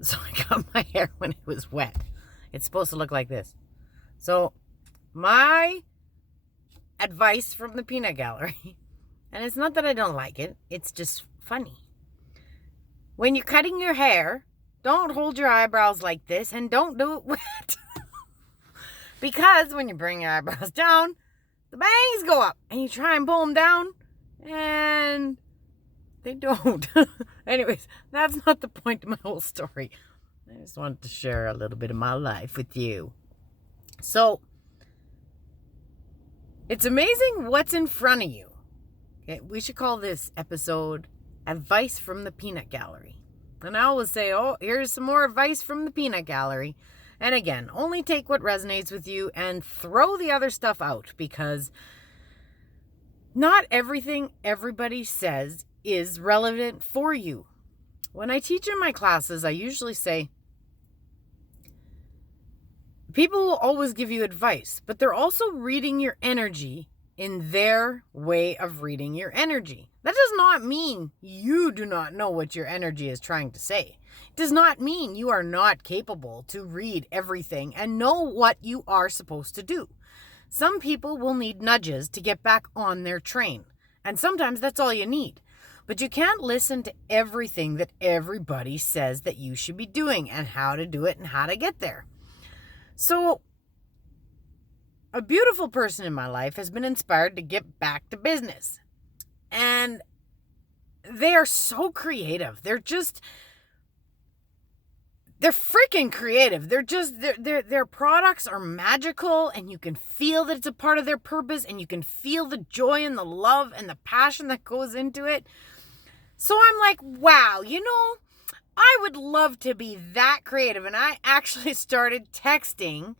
So I cut my hair when it was wet. It's supposed to look like this. So my advice from the peanut gallery, and it's not that I don't like it, it's just funny. When you're cutting your hair, don't hold your eyebrows like this and don't do it wet. Because when you bring your eyebrows down, the bangs go up and you try and pull them down and they don't. Anyways, that's not the point of my whole story. I just wanted to share a little bit of my life with you. So, it's amazing what's in front of you. Okay, we should call this episode Advice from the Peanut Gallery. And I always say, oh, here's some more advice from the peanut gallery. And again, only take what resonates with you and throw the other stuff out, because not everything everybody says is relevant for you. When I teach in my classes, I usually say, people will always give you advice, but they're also reading your energy in their way of reading your energy. That does not mean you do not know what your energy is trying to say. It does not mean you are not capable to read everything and know what you are supposed to do. Some people will need nudges to get back on their train, and sometimes that's all you need. But you can't listen to everything that everybody says that you should be doing and how to do it and how to get there. So, a beautiful person in my life has been inspired to get back to business. And they are so creative. They're freaking creative. Their products are magical, and you can feel that it's a part of their purpose, and you can feel the joy and the love and the passion that goes into it. So I'm like, wow, I would love to be that creative. And I actually started texting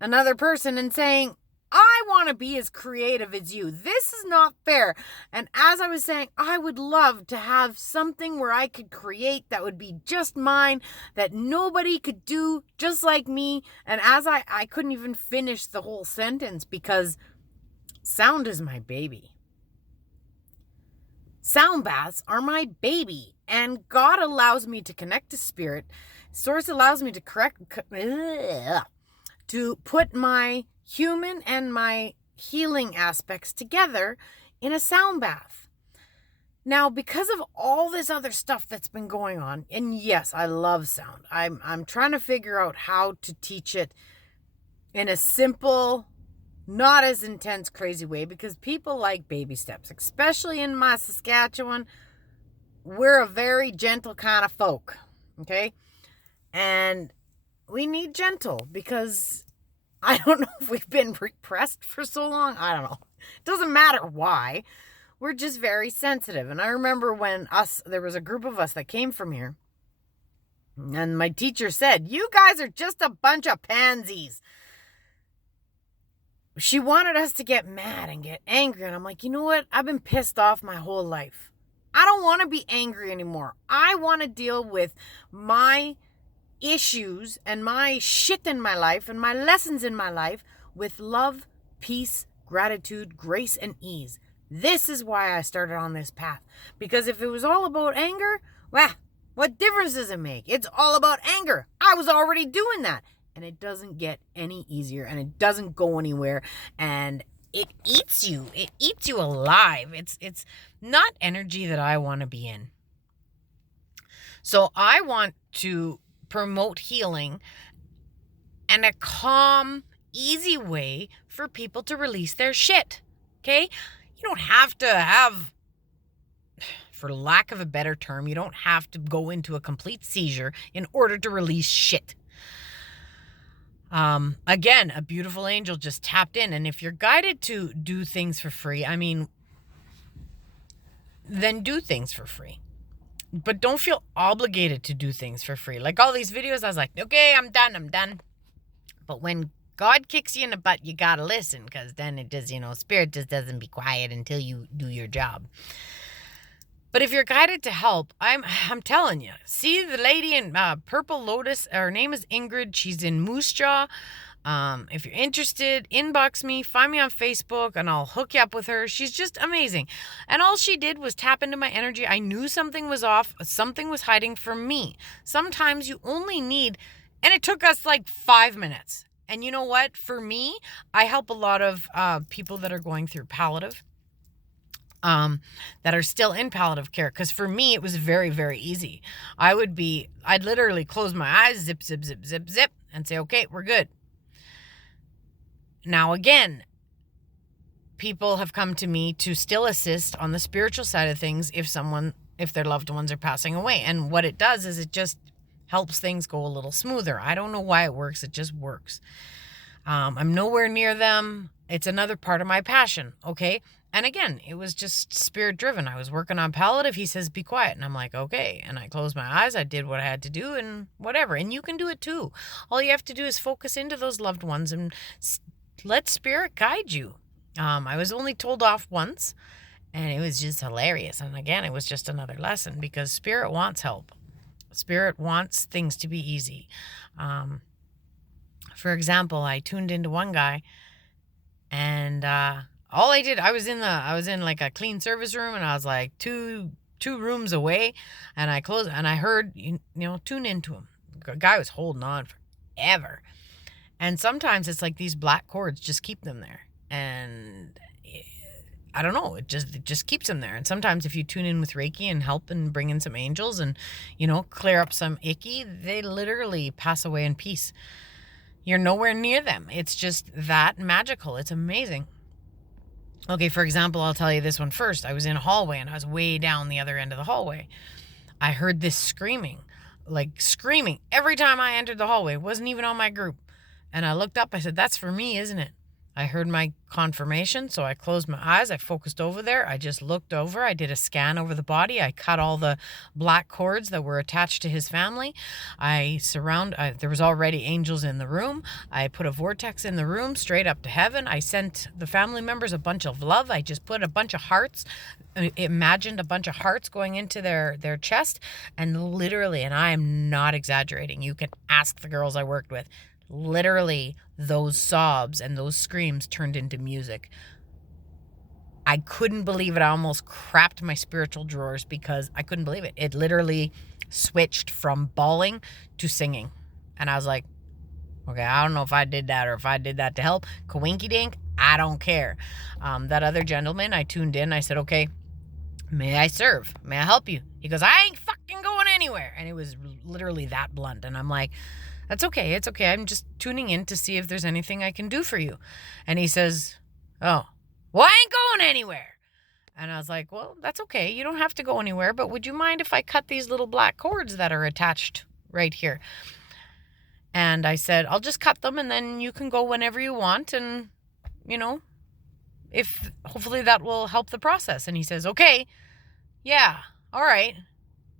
another person and saying, I want to be as creative as you. This is not fair. And as I was saying, I would love to have something where I could create that would be just mine, that nobody could do just like me. And as I couldn't even finish the whole sentence because sound is my baby. Sound baths are my baby. And God allows me to connect to spirit. Source allows me to put my human and my healing aspects together in a sound bath. Now, because of all this other stuff that's been going on, and yes, I love sound. I'm trying to figure out how to teach it in a simple, not as intense, crazy way, because people like baby steps, especially in my Saskatchewan. We're a very gentle kind of folk, okay? And we need gentle because I don't know if we've been repressed for so long. I don't know. It doesn't matter why. We're just very sensitive. And I remember when there was a group of us that came from here. And my teacher said, you guys are just a bunch of pansies. She wanted us to get mad and get angry. And I'm like, you know what? I've been pissed off my whole life. I don't want to be angry anymore. I want to deal with my issues and my shit in my life and my lessons in my life with love, peace, gratitude, grace, and ease. This is why I started on this path. Because if it was all about anger, well, what difference does it make? It's all about anger. I was already doing that. And it doesn't get any easier, and it doesn't go anywhere, and it eats you. It eats you alive. It's not energy that I want to be in. So I want to promote healing and a calm, easy way for people to release their shit. Okay? You don't have to have, for lack of a better term, you don't have to go into a complete seizure in order to release shit. Again, a beautiful angel just tapped in. And if you're guided to do things for free, then do things for free. But don't feel obligated to do things for free. Like all these videos, I was like, okay, I'm done. But when God kicks you in the butt, you gotta listen, because then it just, spirit just doesn't be quiet until you do your job. But if you're guided to help, I'm telling you, see the lady in Purple Lotus, her name is Ingrid. She's in Moose Jaw. If you're interested, inbox me, find me on Facebook, and I'll hook you up with her. She's just amazing. And all she did was tap into my energy. I knew something was off, something was hiding from me. Sometimes you only need, and it took us like 5 minutes. And you know what? For me, I help a lot of people that are going through palliative, that are still in palliative care. Because for me, it was very, very easy. I'd literally close my eyes, zip, zip, zip, zip, zip, and say, okay, we're good. Now, again, people have come to me to still assist on the spiritual side of things if their loved ones are passing away. And what it does is it just helps things go a little smoother. I don't know why it works. It just works. I'm nowhere near them. It's another part of my passion. Okay. And again, it was just spirit driven. I was working on palliative. He says, be quiet. And I'm like, okay. And I closed my eyes. I did what I had to do and whatever. And you can do it too. All you have to do is focus into those loved ones and let spirit guide you. I was only told off once, and it was just hilarious. And again, it was just another lesson because spirit wants help. Spirit wants things to be easy. For example, I tuned into one guy, and all I did, I was in like a clean service room, and I was like two rooms away, and I closed, and I heard, tune into him. The guy was holding on forever. And sometimes it's like these black cords just keep them there. And I don't know, it just keeps them there. And sometimes if you tune in with Reiki and help and bring in some angels and, clear up some icky, they literally pass away in peace. You're nowhere near them. It's just that magical. It's amazing. Okay, for example, I'll tell you this one first. I was in a hallway and I was way down the other end of the hallway. I heard this screaming every time I entered the hallway. It wasn't even on my group. And I looked up, I said, that's for me, isn't it? I heard my confirmation, so I closed my eyes, I focused over there, I just looked over, I did a scan over the body, I cut all the black cords that were attached to his family, there was already angels in the room, I put a vortex in the room straight up to heaven, I sent the family members a bunch of love, I just put a bunch of hearts, imagined a bunch of hearts going into their chest, and literally, and I am not exaggerating, you can ask the girls I worked with, literally those sobs and those screams turned into music. I couldn't believe it. I almost crapped my spiritual drawers because I couldn't believe it. It literally switched from bawling to singing. And I was like, okay, I don't know if I did that or if I did that to help. Kawinky dink, I don't care. That other gentleman, I tuned in. I said, okay, may I serve? May I help you? He goes, I ain't fucking going anywhere. And it was literally that blunt. And I'm like, that's okay. It's okay. I'm just tuning in to see if there's anything I can do for you. And he says, oh, well, I ain't going anywhere. And I was like, well, that's okay. You don't have to go anywhere, but would you mind if I cut these little black cords that are attached right here? And I said, I'll just cut them and then you can go whenever you want. And, if hopefully that will help the process. And he says, okay, yeah, all right,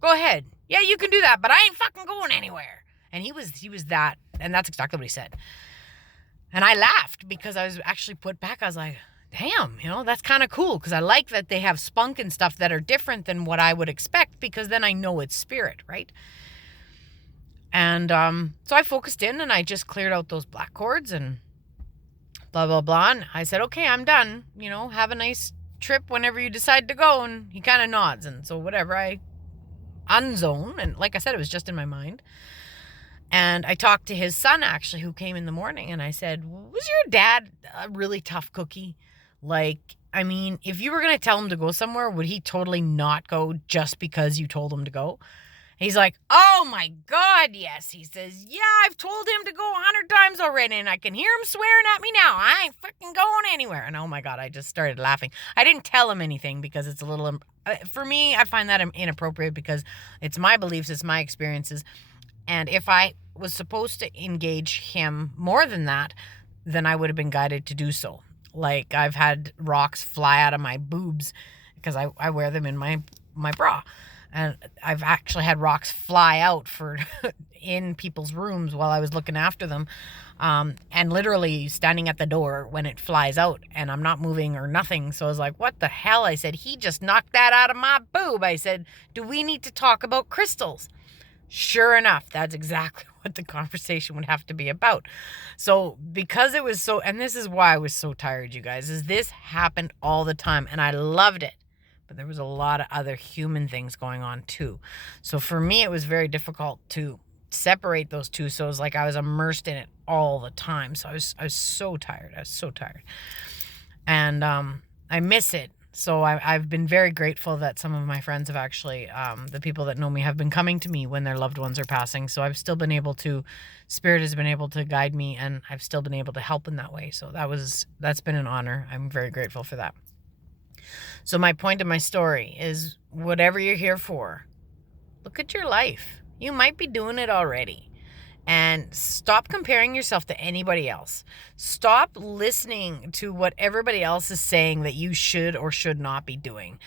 go ahead. Yeah, you can do that, but I ain't fucking going anywhere. And he was that, and that's exactly what he said. And I laughed because I was actually put back. I was like, damn, that's kind of cool because I like that they have spunk and stuff that are different than what I would expect because then I know it's spirit, right? And so I focused in and I just cleared out those black cords and blah, blah, blah. And I said, okay, I'm done. Have a nice trip whenever you decide to go. And he kind of nods. And so whatever, I unzone. And like I said, it was just in my mind. And I talked to his son, actually, who came in the morning. And I said, was your dad a really tough cookie? If you were going to tell him to go somewhere, would he totally not go just because you told him to go? He's like, oh, my God, yes. He says, yeah, I've told him to go 100 times already. And I can hear him swearing at me now. I ain't fucking going anywhere. And oh, my God, I just started laughing. I didn't tell him anything because it's a little, for me, I find that inappropriate because it's my beliefs, it's my experiences. And if I was supposed to engage him more than that, then I would have been guided to do so. Like I've had rocks fly out of my boobs because I wear them in my bra. And I've actually had rocks fly out in people's rooms while I was looking after them. And literally standing at the door when it flies out and I'm not moving or nothing. So I was like, what the hell? I said, he just knocked that out of my boob. I said, do we need to talk about crystals? Sure enough, that's exactly what the conversation would have to be about. So because it was so, and this is why I was so tired, you guys, is this happened all the time and I loved it. But there was a lot of other human things going on too. So for me, it was very difficult to separate those two. So it was like I was immersed in it all the time. So I was so tired. I was so tired. And I miss it. So I've been very grateful that some of my friends have actually, the people that know me have been coming to me when their loved ones are passing. So I've still been able to, Spirit has been able to guide me, and I've still been able to help in that way. So that's been an honor. I'm very grateful for that. So my point of my story is, whatever you're here for, look at your life. You might be doing it already. And stop comparing yourself to anybody else. Stop listening to what everybody else is saying that you should or should not be doing.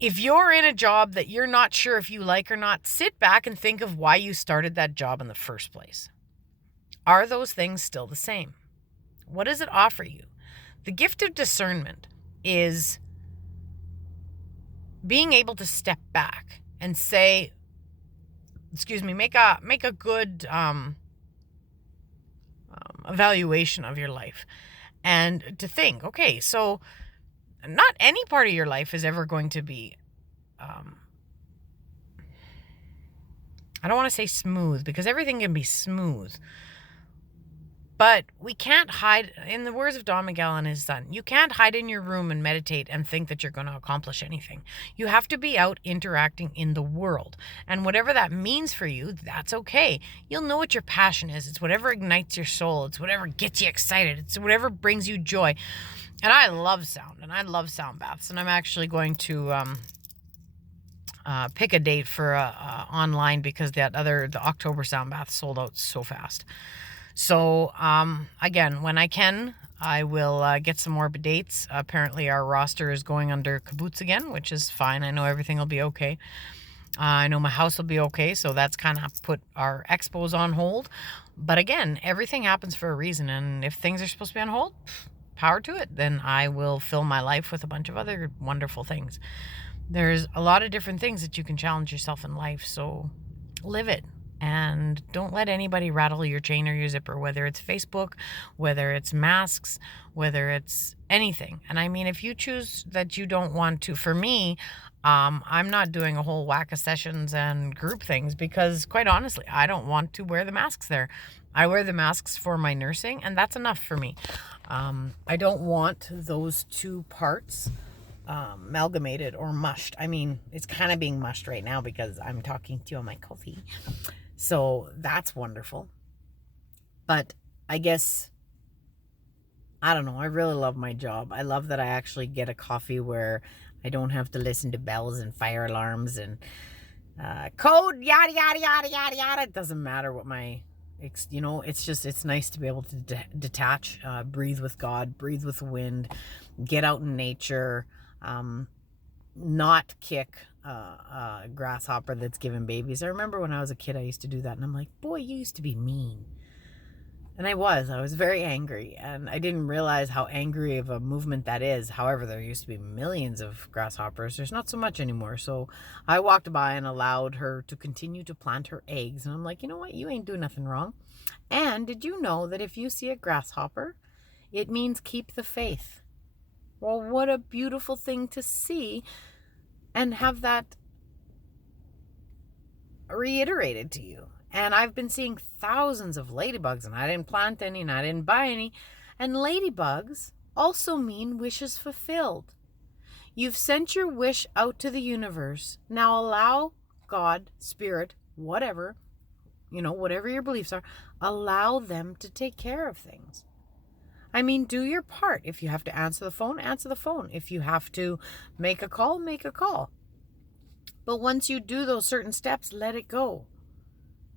If you're in a job that you're not sure if you like or not, sit back and think of why you started that job in the first place. Are those things still the same? What does it offer you? The gift of discernment is being able to step back and say, make a good evaluation of your life, and to think, okay, so not any part of your life is ever going to be, I don't want to say smooth, because everything can be smooth. But we can't hide, in the words of Don Miguel and his son, you can't hide in your room and meditate and think that you're going to accomplish anything. You have to be out interacting in the world. And whatever that means for you, that's okay. You'll know what your passion is. It's whatever ignites your soul. It's whatever gets you excited. It's whatever brings you joy. And I love sound, and I love sound baths. And I'm actually going to pick a date for online, because the October sound bath sold out so fast. So, again, when I can, I will get some more dates. Apparently, our roster is going under kaboots again, which is fine. I know everything will be okay. I know my house will be okay, so that's kind of put our expos on hold. But again, everything happens for a reason, and if things are supposed to be on hold, power to it. Then I will fill my life with a bunch of other wonderful things. There's a lot of different things that you can challenge yourself in life, so live it. And don't let anybody rattle your chain or your zipper, whether it's Facebook, whether it's masks, whether it's anything. And I mean, if you choose that you don't want to, for me, I'm not doing a whole whack of sessions and group things, because quite honestly, I don't want to wear the masks there. I wear the masks for my nursing, and that's enough for me. I don't want those two parts amalgamated or mushed. I mean, it's kind of being mushed right now because I'm talking to you on my coffee. So that's wonderful. But I guess, I don't know, I really love my job. I love that I actually get a coffee where I don't have to listen to bells and fire alarms and code, yada, yada, yada, yada, yada. It doesn't matter what it's nice to be able to detach, breathe with God, breathe with the wind, get out in nature, not kick a grasshopper that's giving babies. I remember when I was a kid, I used to do that, and I'm like, boy, you used to be mean. And I was very angry, and I didn't realize how angry of a movement that is. However, there used to be millions of grasshoppers. There's not so much anymore. So I walked by and allowed her to continue to plant her eggs. And I'm like, you know what? You ain't doing nothing wrong. And did you know that if you see a grasshopper, it means keep the faith? Well, what a beautiful thing to see and have that reiterated to you. And I've been seeing thousands of ladybugs, and I didn't plant any and I didn't buy any. And ladybugs also mean wishes fulfilled. You've sent your wish out to the universe. Now allow God, Spirit, whatever, whatever your beliefs are, allow them to take care of things. I mean, do your part. If you have to answer the phone, answer the phone. If you have to make a call, make a call. But once you do those certain steps, let it go.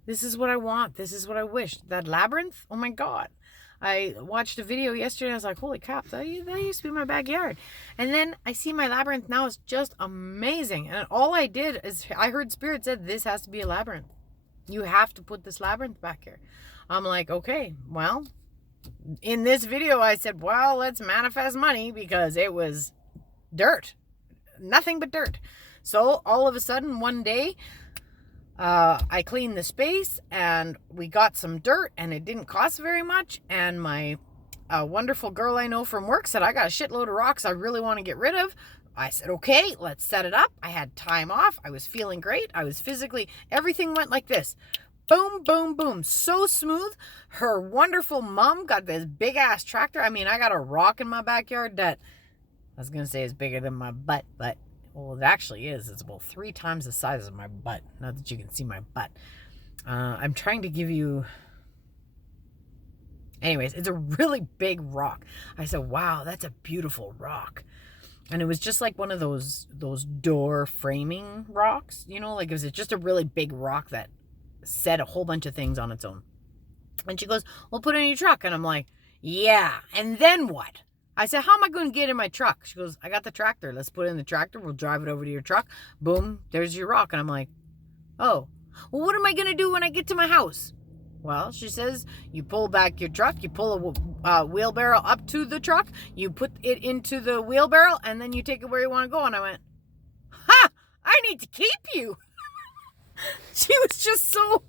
This is what I want. This is what I wish. That labyrinth, oh my God. I watched a video yesterday. I was like, holy crap, that used to be my backyard. And then I see my labyrinth now is just amazing. And all I did is I heard Spirit said, this has to be a labyrinth. You have to put this labyrinth back here. I'm like, okay, well, in this video, I said, well, let's manifest money, because it was dirt. Nothing but dirt. So all of a sudden, one day, I cleaned the space and we got some dirt and it didn't cost very much. And my wonderful girl I know from work said, I got a shitload of rocks I really want to get rid of. I said, okay, let's set it up. I had time off. I was feeling great. I was physically, everything went like this. Boom, boom, boom. So smooth. Her wonderful mom got this big ass tractor. I mean, I got a rock in my backyard that I was going to say is bigger than my butt, but well, it actually is. It's about 3 times the size of my butt. Not that you can see my butt. I'm trying to give you... Anyways, it's a really big rock. I said, wow, that's a beautiful rock. And it was just like one of those door framing rocks, you know, like it was just a really big rock that said a whole bunch of things on its own. And she goes, well, put it in your truck. And I'm like, yeah, and then what? I said, how am I going to get in my truck? She goes, I got the tractor. Let's put it in the tractor. We'll drive it over to your truck. Boom, there's your rock. And I'm like, oh, well, what am I going to do when I get to my house? Well, she says, you pull back your truck, you pull a wheelbarrow up to the truck, you put it into the wheelbarrow, and then you take it where you want to go. And I went, ha, I need to keep you. She was just so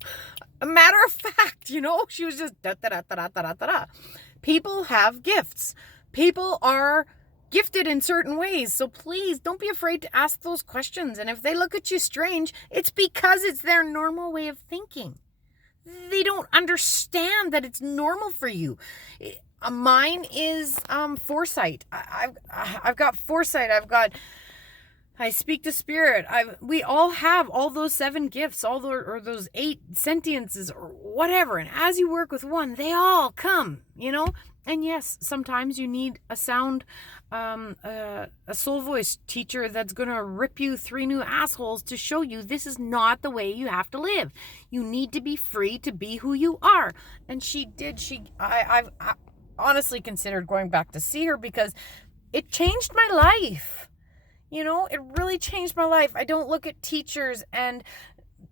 matter of fact, you know? She was just da-da-da-da-da-da-da-da. People have gifts. People are gifted in certain ways. So please don't be afraid to ask those questions. And if they look at you strange, it's because it's their normal way of thinking. They don't understand that it's normal for you. Mine is foresight. I've got foresight. I speak to spirit. We all have all those 7 gifts, or those 8 sentiences or whatever. And as you work with one, they all come, you know? And yes, sometimes you need a sound, a soul voice teacher that's going to rip you 3 new assholes to show you this is not the way you have to live. You need to be free to be who you are. And she did. I honestly considered going back to see her because it changed my life. You know, it really changed my life. I don't look at teachers and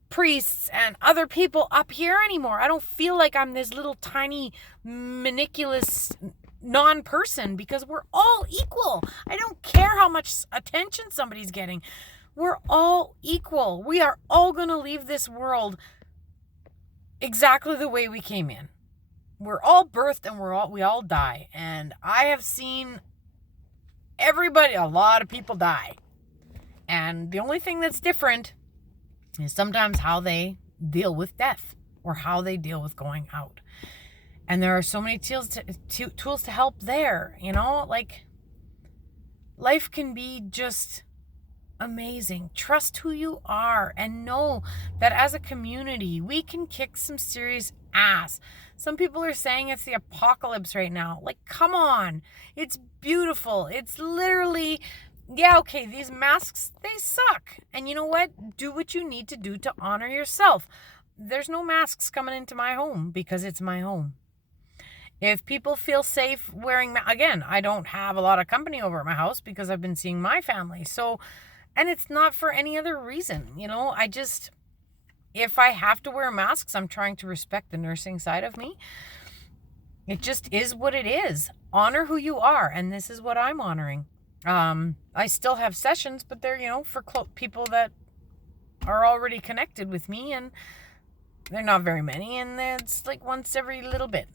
priests and other people up here anymore. I don't feel like I'm this little tiny maniculous non-person because we're all equal. I don't care how much attention somebody's getting. We're all equal. We are all going to leave this world exactly the way we came in. We're all birthed and we all die. And I have seen a lot of people die. And the only thing that's different is sometimes how they deal with death or how they deal with going out. And there are so many tools to help there, you know, like life can be just amazing. Trust who you are and know that as a community, we can kick some serious ass. Some people are saying it's the apocalypse right now. Like, come on. It's beautiful. It's literally, yeah, okay, these masks, they suck. And you know what? Do what you need to do to honor yourself. There's no masks coming into my home because it's my home. If people feel safe wearing, again, I don't have a lot of company over at my house because I've been seeing my family. So, and it's not for any other reason, you know, if I have to wear masks, I'm trying to respect the nursing side of me. It just is what it is. Honor who you are. And this is what I'm honoring. I still have sessions, but they're, you know, for people that are already connected with me, and they're not very many. And it's like once every little bit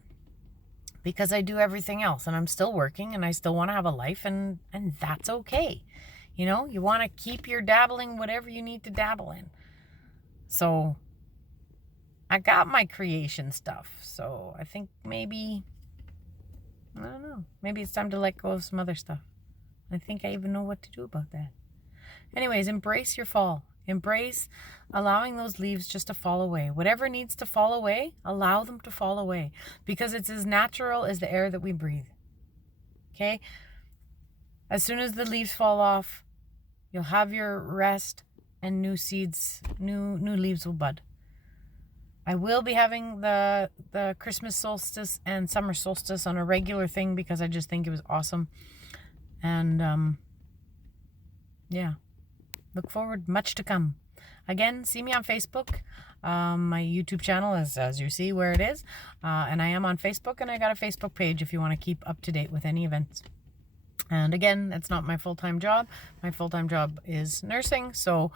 because I do everything else and I'm still working and I still want to have a life, and that's okay. You know, you want to keep your dabbling, whatever you need to dabble in. So I got my creation stuff. So I think maybe, I don't know, maybe it's time to let go of some other stuff. I think I even know what to do about that. Anyways, embrace your fall. Embrace allowing those leaves just to fall away. Whatever needs to fall away, allow them to fall away because it's as natural as the air that we breathe. Okay? As soon as the leaves fall off, you'll have your rest and new seeds, new leaves will bud. I will be having the Christmas solstice and summer solstice on a regular thing because I just think it was awesome. And yeah, look forward, much to come. Again, see me on Facebook. My YouTube channel is, as you see, where it is. And I am on Facebook, and I got a Facebook page if you want to keep up to date with any events. And again, it's not my full-time job. My full-time job is nursing. So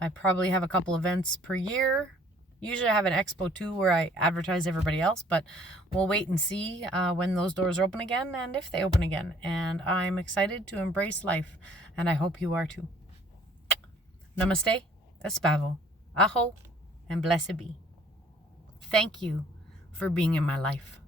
I probably have a couple events per year. Usually I have an expo too where I advertise everybody else, but we'll wait and see when those doors open again and if they open again. And I'm excited to embrace life, and I hope you are too. Namaste, Espavo, Aho, and blessed be. Thank you for being in my life.